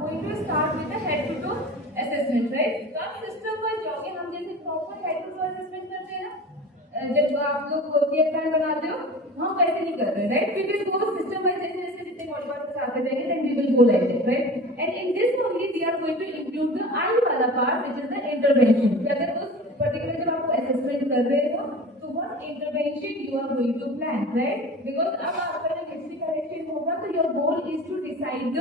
going to start with the head to toe assessment, right? तो आप system पर जाओगे, हम जैसे proper head to toe assessment करते हैं ना, जब आप लोग केयर प्लान बनाते हो, हम वैसे नहीं कर रहे, right? We will go system wise, जैसे जैसे जितने बॉडी पार्ट्स आते जाएंगे, then we will go like this, right? And in this only we are going to include the eye वाला part which is the intervention. अगर उस particular जब आपको असेसमेंट कर रहे हो तो what intervention you are going to plan, right? Because अब आपका जब हिस्ट्री करेक्शन होगा तो your goal is to decide the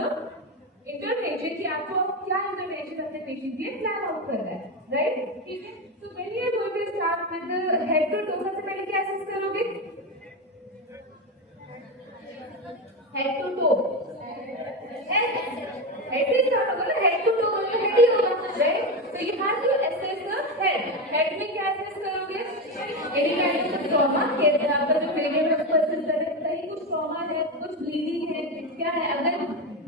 intervention कि आपको क्या इंटरवेंशन अपने पेशेंट के लिए प्लान आउट करना है, राइट? ठीक है, तो when you are going to start with the head to toe, सबसे पहले क्या असेस करोगे? हेड टू टो, हेड से स्टार्ट होगा ना, हेड टू टो मतलब हेड ही होगा, राइट? तो you have to assess the head. Head में क्या असेस करोगे? एनी काइंड ऑफ ट्रॉमा, कैसे आपका जो फेलियर है उसको असेस करें, कहीं कुछ ट्रॉमा है, कुछ ब्लीडिंग है, क्या है, अगर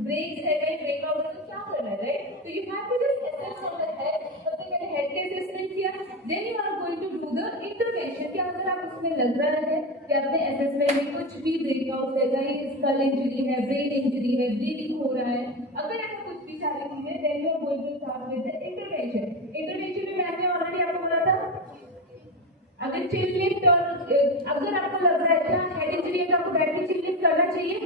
ब्रेक्स है, कहीं ब्रेकआउट है तो क्या करना है, राइट? तो you have to just assess on the head. सबसे पहले हेड के असेसमेंट किया, then you are going to do the intervention. कि अगर आप उसमें लग रहा है कि अपने असेसमेंट में कुछ भी ब्रेकआउट है, कहीं स्कल इंजरी है, ब्रेन इंजरी है, ब्लीडिंग हो रहा है, अगर ऐसा कुछ भी सारी चीजें, then you are going to start with the intervention. Intervention में मैंने ऑलरेडी आपको बताया था, अगर चिल लिफ्ट और अगर आपको लग रहा है क्या हेड इंजरी है तो आपको बैठ के चिल लिफ्ट करना चाहिए,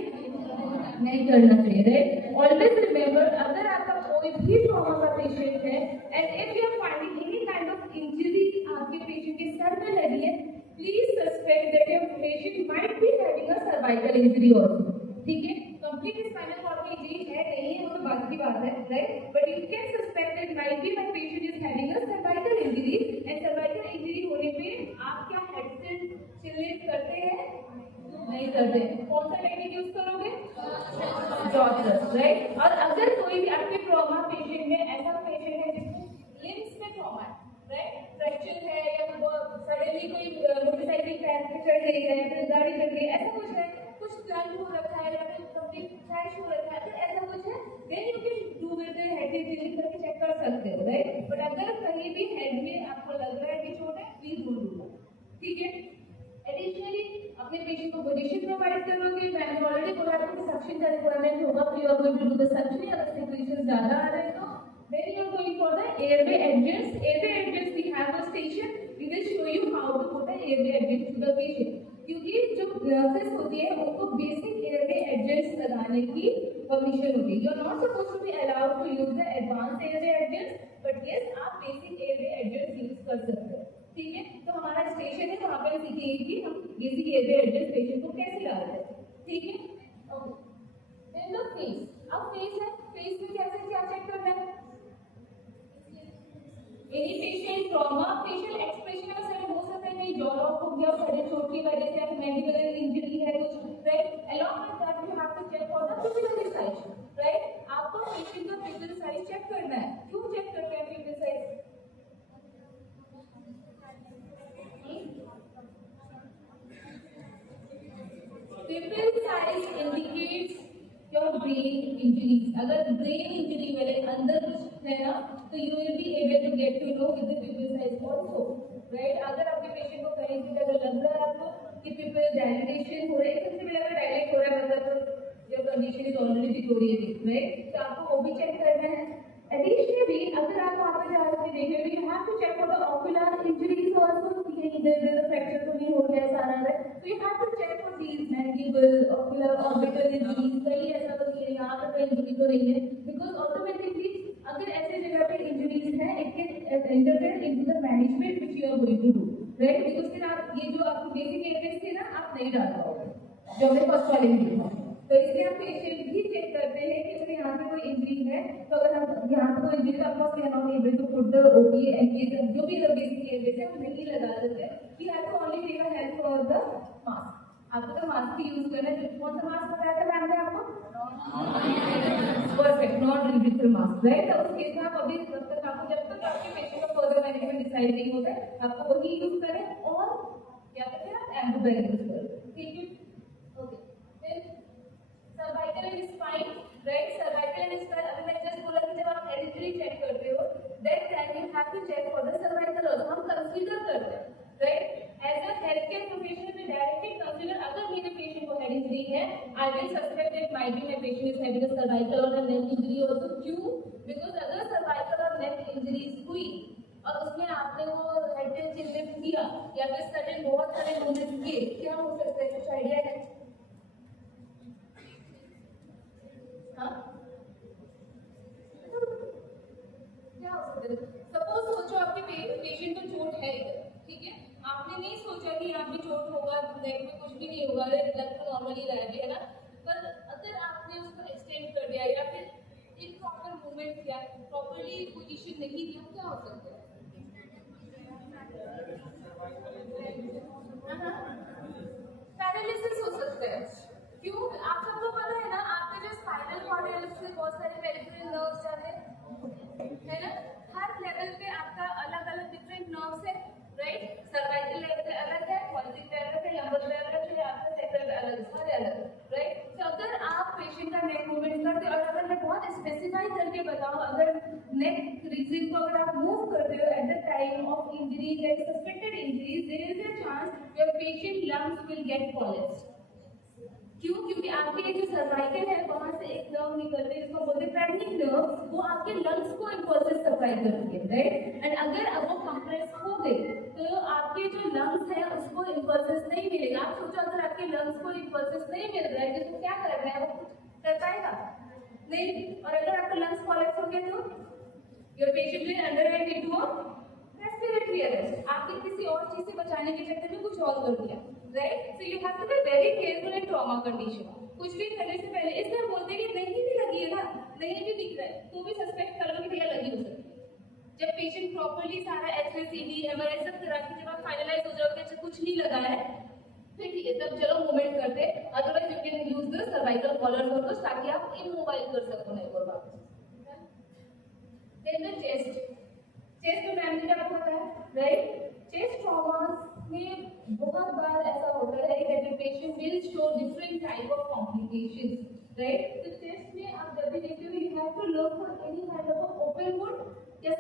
नहीं करना चाहिए, राइट? ऑलवेज रिमेंबर, अगर आपका कोई भी ट्रॉमा का पेशेंट है and if you are finding any kind of injury आपके पेशेंट के सर में लगी है, please suspect that your patient might be having a cervical injury also, ठीक है? कंप्लीट स्पाइनल कॉर्ड में इंजरी है नहीं है वो तो बात की बात है, right? But you can suspect that might be my patient is having a cervical injury, and cervical injury होने पे आप क्या हेड से चिल लिफ्ट करते हैं? नहीं करते। कौन सा टेक्निक यूज करोगे? Jaw thrust, right? और अगर कोई भी आपके ट्रॉमा पेशेंट में ऐसा पेशेंट है जिसको लिम्स में ट्रॉमा है, राइट? फ्रैक्चर है या सडनली कोई मोटरसाइकिल पे चढ़ गई है, फिर गाड़ी चढ़ गई, ऐसा कुछ है, कुछ प्लान हो रखा है या फिर कंप्लीट क्रैश हो रखा है, तो ऐसा कुछ है, then you can do with the head injury करके चेक कर सकते हो, राइट? बट अगर कहीं भी हेड में आपको लग रहा है कि चोट है, प्लीज डोंट डू दैट, ठीक है? एडिशनली अपने पेशेंट को पोजीशन प्रोवाइड करोगे। मैंने ऑलरेडी बोला था कि सक्शन का रिक्वायरमेंट होगा, फिर you are going to do the suction. अगर सिचुएशन ज्यादा आ रहे हैं तो then you are going for the airway adjust. Airway adjust we have a station, we will show you how to put the airway adjust to the patient, क्योंकि जो nurses होती है उनको बेसिक एयरवे एडजस्ट लगाने की permission होती है। You are not supposed to be allowed to use the advance airway adjust, but yes आप बेसिक एयरवे एडजस्ट यूज कर सकते हो, ठीक है? तो हमारा स्टेशन है, वहाँ पे सीखेंगे कि हम बेसिक एयरवे एडजस्ट पेशेंट को कैसे डालते हैं, ठीक है? Then the face. अब फेस है, फेस में कैसे क्या चेक करना है? Any patient trauma, facial expression का सर हो सकता है कि जॉ लॉक हो गया सर चोट की वजह से, या मेडिकल इंजरी है कुछ, right? Along with that you have to check for the pupillary size, right? आपको पेशेंट का पिपिलरी साइज चेक करना है। क्यों चेक करते हैं पिपिलरी size? Pupil size indicates your brain injuries. अगर brain injury मेरे अंदर कुछ है ना, तो you will be able to get to know with the pupil size also, right? अगर आपके पेशेंट को कहीं भी अगर लग रहा है आपको कि pupil dilatation हो रहा है, सबसे पहले अगर dilate हो रहा है मतलब तो your condition is already deteriorating, right? तो आपको वो भी चेक करना है। Additionally, अगर आप वहाँ पे जाकर देखेंगे, you have to check for the ocular injuries also, कि इधर फ्रैक्चर तो नहीं हो गया सारा है, तो you have to check for these mandible, ocular, orbital injuries, कहीं ऐसा तो नहीं है, यहाँ पर कोई इंजरी तो नहीं है, because automatically अगर ऐसे जगह पे इंजरीज है, it can interfere into the management which you are going to do, right? because फिर आप ये जो आपको बेसिक एयरवेज थे ना, आप नहीं डाल पाओगे जो हमें फर्स्ट वाले इंजरी है, तो इसलिए हम पेशेंट भी चेक करते हैं कि अगर यहाँ पे कोई इंजरी है, तो अगर हम यहाँ पे कोई इंजरी, आपको can able to put the OP engage, जो भी अगर बेसिक एयरवेज है वो नहीं लगा सकते, you have to only take a help for the mask. आपको तो मास्क ही यूज करना है। कौन सा मास्क बताया था मैम ने आपको? Perfect, non reducer mask, right? तो उस केस में आप अभी जब तक आपके पेशेंट का फर्दर मैनेजमेंट डिसाइड नहीं होता है, आपको वही यूज करें और क्या कहते हैं एम्बुबैग यूज करें, ठीक है? ओके, फिर cervical and spine, right? Cervical and spine, अभी मैंने जस्ट बोला कि जब आप हेड इंजरी चेक करते हो, that time you have to check for the cervical also. हम कंसीडर करते हैं, right? As a health care professional में डायरेक्टली कंसीडर, अगर मेरे पेशेंट को हेड इंजरी है, I will suspect that might be my patient is having a cervical और a neck injury also, क्यों? बिकॉज अगर सर्वाइकल और नेक इंजरीज हुई और उसमें आपने वो हेड एंड चेस्ट लिफ्ट किया या फिर सडन बहुत सारे मूवमेंट किए, क्या हो सकता है? कुछ आइडिया है? हाँ, क्या हो सकता है? सपोज सोचो आपके पेशेंट को चोट है इधर, ठीक है, आपने नहीं सोचा कि यहाँ भी चोट होगा, नेक में कुछ भी नहीं होगा, लग तो नॉर्मली रहेगा, है ना, पर अगर आपने उसको एक्सटेंड कर दिया या फिर इम्प्रॉपर मूवमेंट किया, प्रॉपरली पोजीशन नहीं दिया, क्या हो सकता है? पैरालिसिस हो सकता है। क्यों? आप सबको पता है ना, आपके जो स्पाइनल कॉर्ड है उससे बहुत सारे पेरिफेरल नर्व्स जाते हैं, है ना, हर लेवल पे आपका अलग अलग डिफरेंट नर्व्स है, राइट? सर्वाइकल लेवल पे अलग है, पॉलिटिक पे अलग है, लंबर पे अलग है, आपका सेक्टर पे अलग है, सारे अलग, राइट? तो अगर आप पेशेंट का नेक मूवमेंट करते हो और अगर मैं बहुत स्पेसिफाई करके बताऊं, अगर नेक रीजन को अगर आप मूव करते हो at the time of injuries या suspected injuries, there is a chance your patient lungs will get collapsed. क्यों? क्योंकि आपके जो सर्वाइकल है वहां से एक नर्व निकलती है जिसको बोलते हैं पैनिक नर्व, वो आपके लंग्स को इम्पल्सेस सप्लाई करती है, राइट? एंड अगर अब वो कंप्रेस हो गई तो आपके जो लंग्स है उसको इम्पल्सेस नहीं मिलेगा। आप सोचो अगर आपके लंग्स को इम्पल्सेस नहीं मिल रहा है तो क्या करना है? वो कर पाएगा नहीं। और अगर आपका लंग्स कोलैप्स हो गया तो your patient will underwent into a respiratory arrest. आपके किसी और चीज से बचाने के चक्कर में कुछ और कर दिया, right? So you have to be very careful in trauma condition. कुछ भी करने से पहले इसमें बोलते हैं कि नहीं भी लगी है ना, नहीं भी दिख रहा है तो भी सस्पेक्ट कर लो कि भैया लगी हो सकती है। जब पेशेंट प्रॉपर्ली सारा एक्सरे-सीडी एमआरआई सब करा के जब आप फाइनलाइज हो जाओगे अच्छा कुछ नहीं लगा है, फिर ठीक है, तब चलो मूवमेंट करते, otherwise you can use the cervical collar focus ताकि आप इमोबाइल कर सको नेक और बात। देन द चेस्ट में मैम ने आपको पता है, राइट? चेस्ट ट्रॉमास में बहुत बार ऐसा होता है कि the patient will show different type of complications, right? तो चेस्ट में आप जब भी देखते हो you have to look for any kind of open wound या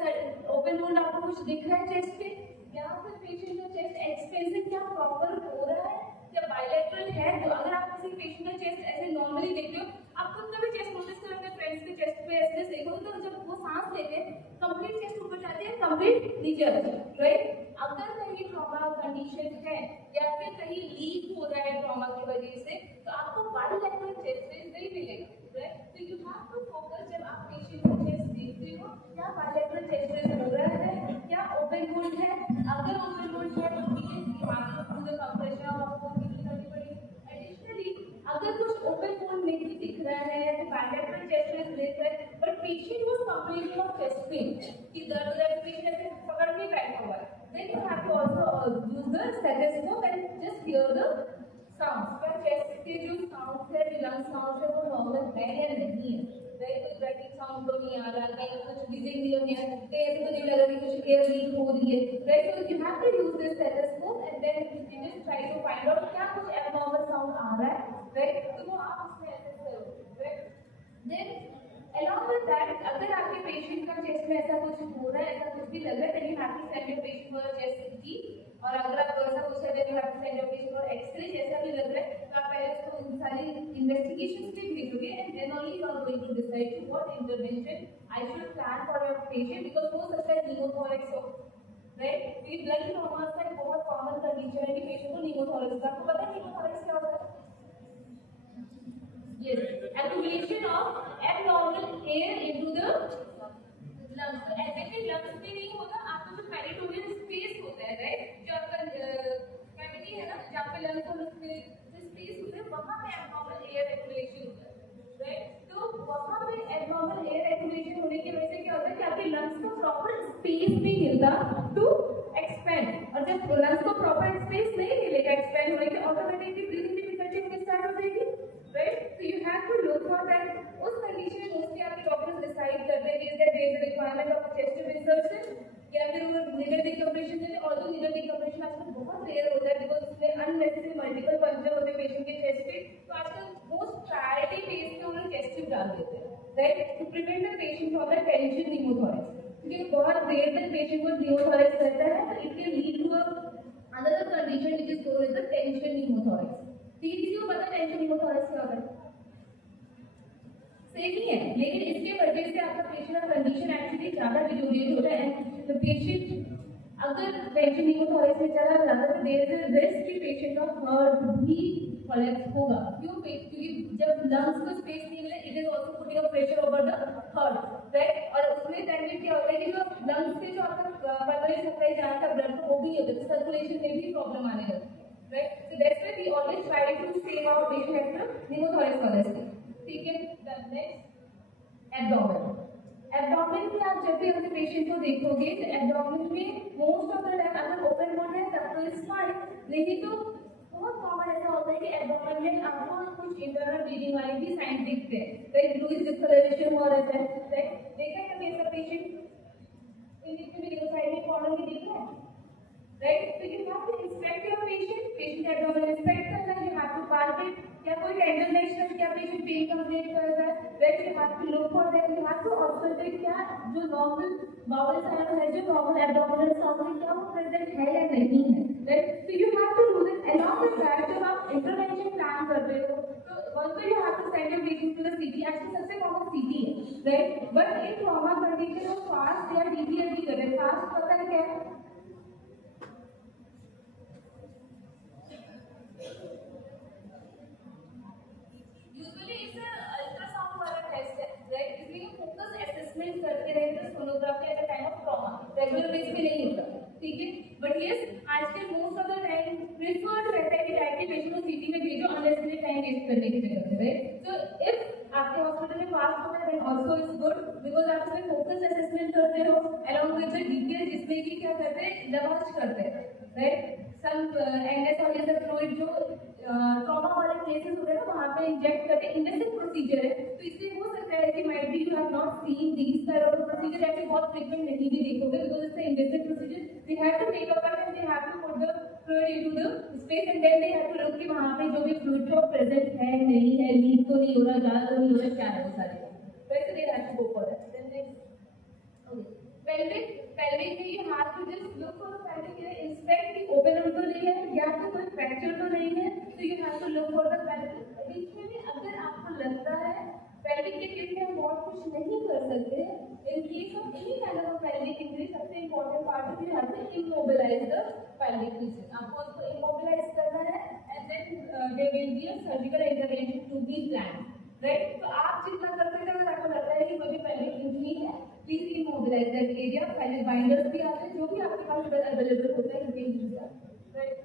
ओपन वुंड आपको कुछ दिख रहा है चेस्ट पे, या फिर पेशेंट का चेस्ट एक्सपेंसिव क्या प्रॉपर हो रहा है या बायलैटरल है। तो अगर आप किसी पेशेंट का चेस्ट ऐसे नॉर्मली देखते हो, आप खुद का भी चेस्ट नोटिस करो अपने फ्रेंड्स के चेस्ट पे ऐसे देखो तो जब वो सांस लेते हैं कंप्लीट चेस्ट ऊपर जाती है, कंप्लीट नीचे आती है, राइट? अगर कहीं ट्रॉमा कंडीशन है या फिर कहीं लीक हो रहा है ट्रॉमा की वजह से तो आपको बायलैटरल चेस्ट नहीं मिलेगा, राइट? तो यू हैव टू फोकस जब आप पेशेंट का चेस्ट देखते हो क्या बायलैटरल चेस्ट हो रहा है, क्या ओपन वुंड है। अगर ओपन वुंड है तो दिमाग को पूरा कंप्रेशन और आपको करनी पड़ेगी। एडिशनली अगर कुछ ओपन वुंड नहीं दिख रहा है या फिर बायलैटरल चेस्ट में ब्रेक है but patient was complaining of chest pain कि दर्द है, पेशेंट ऐसे पकड़ के बैठा हुआ है, then you have to also use the stethoscope and just hear the sounds। पर चेस्ट के जो साउंड है, लंग साउंड है, वो नॉर्मल है या नहीं है, राइट? कोई ब्रेकिंग साउंड तो नहीं आ रहा, कहीं कुछ ब्रीदिंग नहीं है, कहीं ऐसे तो नहीं लग रहा कि कुछ एयर लीक हो रही है, right? So you have to use this stethoscope and then you just try to find out क्या कुछ abnormal sound आ रहा है, राइट? तो वो आप उसमें ऐसे करोगे, right? Then along with that, अगर आपके पेशेंट का चेस्ट में ऐसा कुछ हो रहा है, ऐसा कुछ भी लग रहा है, then you have to send your patient for a chest CT। और अगर आप ऐसा कुछ है then you have to send your patient for X-ray। जैसा भी लग रहा है तो आप पहले उसको सारी इन्वेस्टिगेशंस भी भेजोगे and then only you are going to decide what intervention I should plan for your patient because हो सकता है pneumothorax हो, राइट? ये ब्लड ट्रॉमास का एक बहुत कॉमन कंडीशन है कि पेशेंट को pneumothorax, आपको पता है pneumothorax क्या होता है? Yes, accumulation of abnormal air into the lungs। तो effective lungs में नहीं होता, आपका जो पेरिटोनियल स्पेस होता है, राइट? जो आपका कैविटी है ना, जहाँ पे लंग्स और उसमें जो स्पेस होता है वहाँ पे abnormal air accumulation होता है, राइट? तो वहाँ पे abnormal air accumulation होने की वजह से क्या होता है कि आपके लंग्स को प्रॉपर स्पेस नहीं मिलता टू एक्सपेंड, और जब लंग्स को प्रॉपर स्पेस नहीं मिलेगा एक्सपेंड होने के ऑटोमेटिकली ब्रीथिंग डिफिकल्टी होनी स्टार्ट हो जाएगी, right? So you have to look for that। उस कंडीशन में मोस्टली आपके डॉक्टर्स डिसाइड करते हैं कि is there is requirement of chest tube insertion या फिर वो नीडल डिकम्प्रेशन देते हैं। ऑल्दो नीडल डिकम्प्रेशन आजकल बहुत रेयर होता है बिकॉज उसमें अननेसेसरी मल्टीपल पंक्चर होते हैं पेशेंट के चेस्ट पे, तो आजकल मोस्ट प्रायोरिटी बेस पे उन्हें चेस्ट ट्यूब डाल देते हैं, right? To prevent the patient from the tension pneumothorax, क्योंकि बहुत देर तक पेशेंट को न्यूमोथोरैक्स रहता है तो it can lead to another condition which is called as the tension pneumothorax. ठीक है, किसी को पता है टेंशन न्यूमोथोरैक्स क्या होता है? सेम ही है, लेकिन इसके वजह से आपका कंडीशन एक्चुअली ज़्यादा डिटोरिएट होता है एंड द पेशेंट अगर पेशेंट निमोथोरेक्स में चला जाता है तो देयर इज अ रिस्क कि पेशेंट का हार्ट भी कोलैप्स होगा। क्यों? क्योंकि जब लंग्स को स्पेस नहीं मिले it is also putting a pressure over the heart, right. और उसमें टेंडेंट क्या होता है कि जो लंग्स से जो आपका पल्मोनरी सप्लाई जहाँ का ब्लड को वो भी होता है तो सर्कुलेशन में भी प्रॉब्लम आने लगती है, right. So that's why we always try to save our patient at the pneumothorax college, ठीक है। The next abdomen. एब्डोमेन में आप जब भी अपने पेशेंट को देखोगे तो एब्डोमेन में मोस्ट ऑफ द टाइम अगर ओपन मोड है तब तो इट्स फाइन, नहीं तो बहुत कॉमन ऐसा होता है कि एब्डोमेन में आपको कुछ इंटरनल ब्लीडिंग वाले भी साइन दिखते हैं, लाइक ब्लूइश डिस्कलरेशन हो रहता है, राइट। देखा है कभी ऐसा पेशेंट इन दिखने साइड में कॉर्नर में दिख रहा है, राइट। तो you have to inspect your patient abdomen inspect करना, यू हैव टू पाल्पेट क्या कोई टेंडरनेस है, क्या पेशेंट पेन कंप्लेंट कर रहा है, right. You have to look for that, you have to observe क्या जो नॉर्मल बाउल साउंड है, जो नॉर्मल एब्डोमिनल साउंड है, क्या वो प्रेजेंट है या नहीं है, राइट। तो you have to do this along with that. जब आप इंटरवेंशन प्लान कर रहे हो तो वन तो you have to send your patient to the CT, actually सबसे कॉमन सीटी है, right. But in trauma condition वो फास्ट या डीपीएस भी कर रहे हैं। फास्ट पता है क्या है? करते रहते हैं sonography eight the time of trauma, regular base पे नहीं होता, ठीक है। बट यस आजकल most of the time preferred रहता है कि डायरेक्टली पेशेंट को सीटी में भेजो अननेसेसरी टाइम वेस्ट करने की जगह पे, राइट। सो इफ आपके हॉस्पिटल में फास्ट होता है then also is good because आप इसमें फोकस असेसमेंट करते हो अलोंग विद द डीटेल जिसमें कि क्या करते हैं दवाज करते हैं, राइट। सम एनएस और जैसे फ्लूइड जो ट्रॉमा वाले प्लेसेस होते हैं ना वहाँ पे इंजेक्ट करके इन्वेसिव प्रोसीजर है, तो इसलिए हो सकता है कि might be you have not seen these kind of procedure, ऐसे बहुत फ्रीक्वेंट नहीं भी देखोगे because it's invasive procedure. They have to take up and they have to put the fluid into the space and then they have to look कि वहाँ पे जो भी फ्लूइड जो प्रेजेंट है नहीं है, लीक तो नहीं हो रहा, ज्यादा तो नहीं हो रहा, क्या है वो सारे, वैसे they have to go for that. Then next okay pelvic में you have to just look for the pelvic, inspect the open तो नहीं है या फिर कोई फ्रैक्चर तो नहीं है, तो you have to look for the pelvic। बीच में भी अगर आपको लगता है pelvic के केस में हम बहुत कुछ नहीं कर सकते, in case of any kind of a pelvic injury सबसे important part is you have to immobilize the pelvic region। आपको उसको immobilize करना है and then there will be a surgical intervention to be planned, right. तो आप जितना कर सकते हैं, अगर आपको लगता है कि मुझे pelvic injury है please immobilise that area, pelvic binders भी आते हैं जो भी आपके पास अवेलेबल होता है उनके यूज करते, राइट।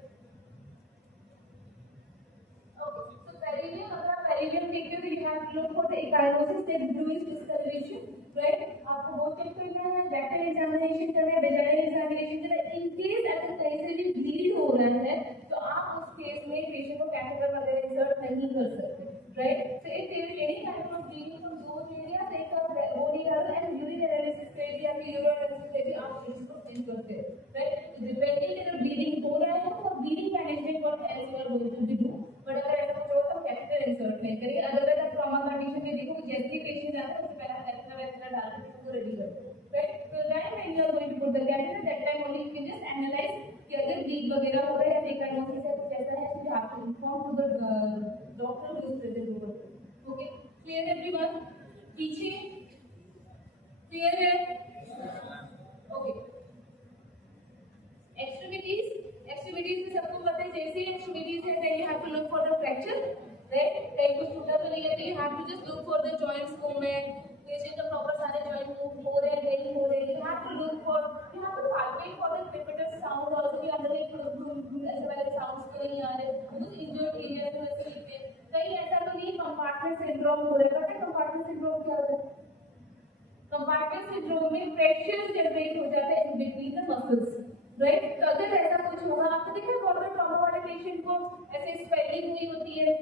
ओके सो पेरिवियम, अगर आप पेरिवियम देखते हो तो you have to look for the ecchymosis that bluish discoloration, right. आपको वो चेक करना है, रेक्टल एग्जामिनेशन करना है, वेजाइनल एग्जामिनेशन करना है। इन केस अगर कहीं से भी ब्लीड हो रहा है तो आप उस केस में पेशेंट को कैथेटर वगैरह इंसर्ट नहीं कर सकते, right? So if there is any kind of bleeding from those areas, like body level and urine analysis करेगी या फिर urine analysis करेगी, आप इसको चेक करते हैं, right? Depending अगर bleeding हो रहा है तो bleeding management what else you are going to do, but अगर ऐसा कुछ हो तो catheter insert नहीं करेंगे। अदरवाइज आप trauma condition में देखो जैसे ही patient आता है उससे पहले catheter वगैरह डाल के उसको ready करते हैं, right? So then when you are going to put the catheter, that time only you can just analyze कि अगर bleed वगैरह हो रहा है या एकाइनोसिस है कुछ ऐसा है तो you have to inform to the doctor who is present over there. Okay, clear everyone? पीछे clear है? Okay. Extremities में सबको पता है जैसे extremities है then you have to look for the fracture, right? कहीं कुछ टूटा तो नहीं है तो you have to just look for the joints movement, patient का proper सारे joint move हो रहे हैं नहीं हो रहे हैं, you have to look for, you have to palpate for the crepitus sound also कि अंदर में ऐसे वाले sounds तो नहीं आ रहे, कुछ injured area तो ऐसे लिखते हैं। कहीं ऐसा तो नहीं कंपार्टमेंट सिंड्रोम हो रहा है, पता है कंपार्टमेंट सिंड्रोम क्या होता है? कंपार्टमेंट सिंड्रोम में प्रेशर जनरेट हो जाता है in between the muscles, right. तो अगर ऐसा कुछ होगा, आपने देखा गवर्नमेंट ट्रॉमा वाले पेशेंट को ऐसे स्वेलिंग हुई होती है,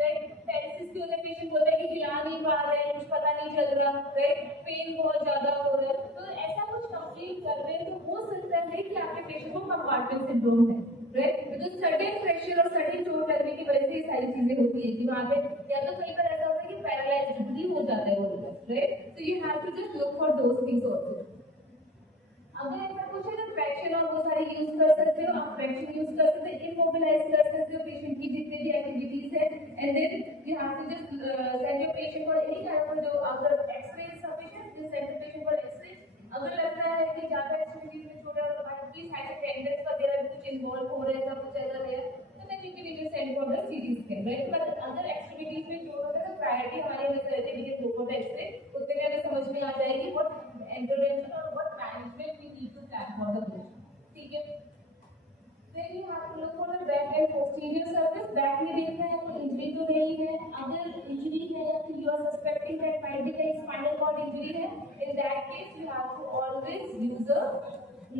राइट। पेरिसिस के वाले पेशेंट बोलते हैं कि हिला नहीं पा रहे हैं, कुछ पता नहीं चल रहा, राइट, पेन बहुत ज्यादा हो रहा है, तो ऐसा कुछ कंप्लीट कर रहे हैं तो हो सकता है कि आपके पेशेंट को कंपार्टमेंट सिंड्रोम है, राइट। बिकॉज सडन प्रेशर और सडन चोट लगने की वजह से ये सारी चीजें होती है कि वहाँ पे या तो कई बार ऐसा होता है कि पैरालाइज्ड भी हो जाता है वो लोग, right. So you have to just look for those things also. अगर ऐसा कुछ है तो फ्रैक्शन और वो सारे यूज कर सकते हो, आप फ्रैक्शन यूज कर सकते हो, इमोबिलाइज कर सकते हो पेशेंट की जितने भी एक्टिविटीज है and then you have to just send your patient for any kind of जो अगर experience sufficient just send the patient for भी शायद अटेंडेंस वगैरह भी कुछ इन्वॉल्व हो रहे हैं, सब कुछ चल रहा है, तो then you can even send for the CT scan, right. But other activities में जो होता है प्रायोरिटी हमारे में रहती है कि फोटो टेस्ट से उतने में हमें समझ में आ जाएगी व्हाट इंटरवेंशन और what management we need to plan for the patient, ठीक है। Then you have to look for the back and posterior surface. Back में देखना है कोई इंजरी तो नहीं है, अगर इंजरी है या फिर you are suspecting that might be a spinal cord injury है, in that case you have to always use a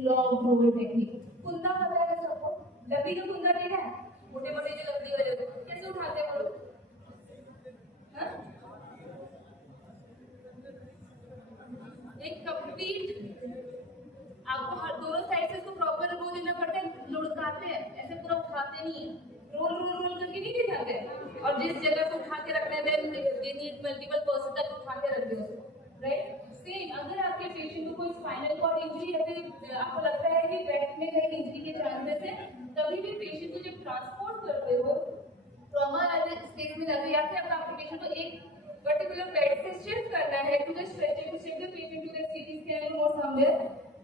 log roll technique. कुंदा पता है सबको, डबी का कुंदा देखा है, मोटे-मोटे जो लकड़ी वाले होते हैं, कैसे उठाते हैं वो लोग? हाँ? एक कंप्लीट आपको हर दोनों साइड से इसको प्रॉपर वो देना पड़ता है, लुढ़काते हैं, ऐसे पूरा उठाते नहीं है, रोल रोल रोल करके नहीं दे जाते, और जिस जगह पे उठा के रखना है then they need multiple person तक उठा के रख दो उसको, राइट। सेम अगर आपके पेशेंट को कोई स्पाइनल कॉर्ड इंजरी या फिर आपको लगता है कि बैक में कहीं इंजरी के चांसेस है, तभी भी पेशेंट को जब ट्रांसपोर्ट करते हो ट्रॉमा स्टेज में जाते या फिर आपके पेशेंट को एक पर्टिकुलर बेड से शिफ्ट करना है to the stretcher to shift the patient to the CT scan और somewhere,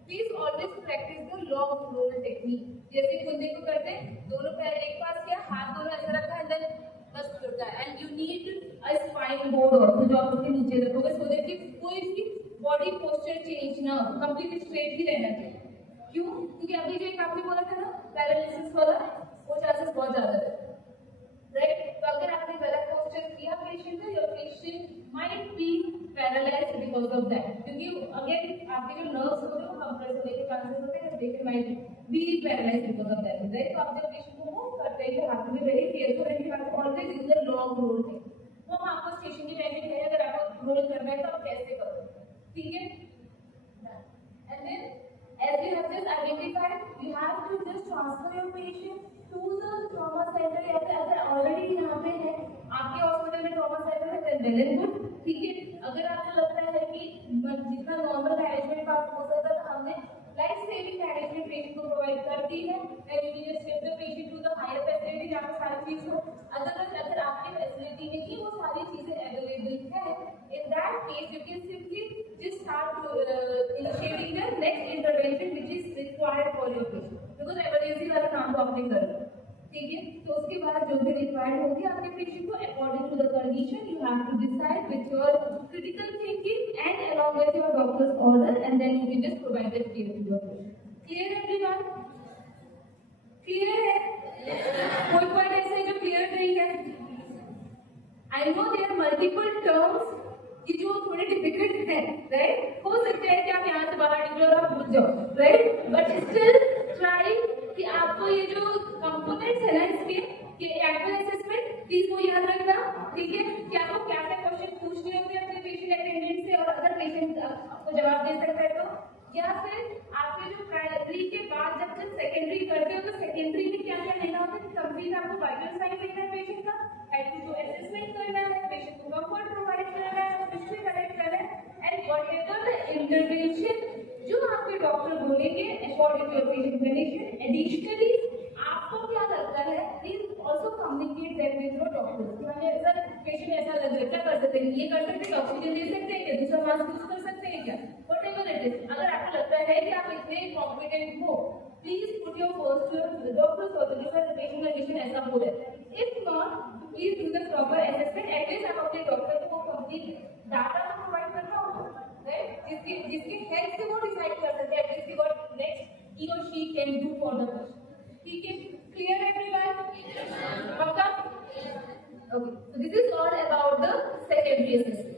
please always practise the log roll technique. जैसे कुंदे को करते हैं, दोनों पैर एक पास किया, हाथ दोनों ऐसा रखा है, देन बस जुड़ता है, and you need a spine board और जो आप उसके नीचे रखोगे सो दैट कि कोई भी बॉडी पोस्चर चेंज ना हो, कंप्लीट स्ट्रेट ही रहना चाहिए। क्यों? क्योंकि अभी जो एक आपने बोला था ना पैरालिसिस वाला, वो चांसेस बहुत ज्यादा है, राइट। तो अगर आपने गलत पोस्चर किया पेशेंट का, your patient might be paralysed because of that, क्योंकि अगेन आपके जो नर्व्स होते हैं वो कंप्रेस होने के चांसेस होते हैं, patient might be paralysed because of that, right. तो आप जब पेशेंट को मूव करते हैं you have to be very careful and you have to always use the long roll technique. वो हम आपको स्टेशन की टाइमिंग है, अगर आपको रोल करना है तो आप कैसे करोगे, ठीक है। And then as you have just identified, you have to just transfer your patient to the trauma center, या फिर अगर ऑलरेडी यहाँ पे है आपके हॉस्पिटल में ट्रॉमा सेंटर है then well and good, ठीक है। अगर आपको लगता है कि जितना नॉर्मल मैनेजमेंट आप हो सकता था हमने लाइफ सेविंग मैनेजमेंट पेशेंट को प्रोवाइड कर दी है, and you can shift the patient to the higher facility जहाँ पे सारी चीज हो। अगर आपकी फैसिलिटी में ही वो सारी चीजें अवेलेबल है, in that case you can simply just start initiating the next intervention which is required for your patient, because emergency वाला काम तो आपने कर लिया, ठीक है। तो उसके बाद जो भी रिक्वायर्ड होगी आपके पेशेंट को according to the condition you have to decide with your critical thinking and along with your doctor's order, and then you can just provide that care to your patient. Clear everyone? Clear है? कोई point ऐसे है जो clear नहीं है? I know there are multiple terms कि जो थोड़े डिफिकल्ट है, राइट। हो सकता है कि आप यहाँ से बाहर निकलो और आप भूल जाओ, राइट, बट स्टिल ट्राई कि आपको ये जो कंपोनेंट्स है ना इसके कि एक्चुअल असेसमेंट प्लीज वो याद रखना, ठीक है, कि आपको क्या क्या क्वेश्चन पूछने होंगे अपने पेशेंट अटेंडेंट से, और अगर पेशेंट आपको जवाब दे सकता है तो, या फिर आपके जो प्राइमरी के बाद जब सेकेंडरी करते हो तो सेकेंडरी में क्या क्या लेना होता है, कंप्लीट आपको वाइटल साइन लेना है पेशेंट का, एक्टिव असेसमेंट करना है, पेशेंट को कंफर्ट प्रोवाइड करना है, उससे करेक्ट करना है, एंड व्हाटएवर द इंटरवेंशन जो आपके डॉक्टर बोलेंगे according to your patient condition. Additionally आपको क्या लगता है please also communicate that with your doctor कि हमें ऐसा पेशेंट ऐसा लग रहा है, क्या कर सकते हैं, ये कर सकते हैं, ऑक्सीजन दे सकते हैं क्या, दूसरा मास्क यूज कर सकते हैं क्या, व्हाटएवर इट इज। अगर आपको लगता है कि आप इतने कॉम्पिटेंट हो please put your first your doctors authority for the patient condition ऐसा हो रहा है, if not please do the proper assessment, at least आप अपने डॉक्टर को कंप्लीट डाटा प्रोवाइड करना होगा, राइट, जिसके हेल्प से वो डिसाइड कर सकते हैं एटलीस्ट व्हाट नेक्स्ट ही और she can do for the patient, ठीक है। Clear everyone? पक्का? Okay, so this is all about the secondary assessment.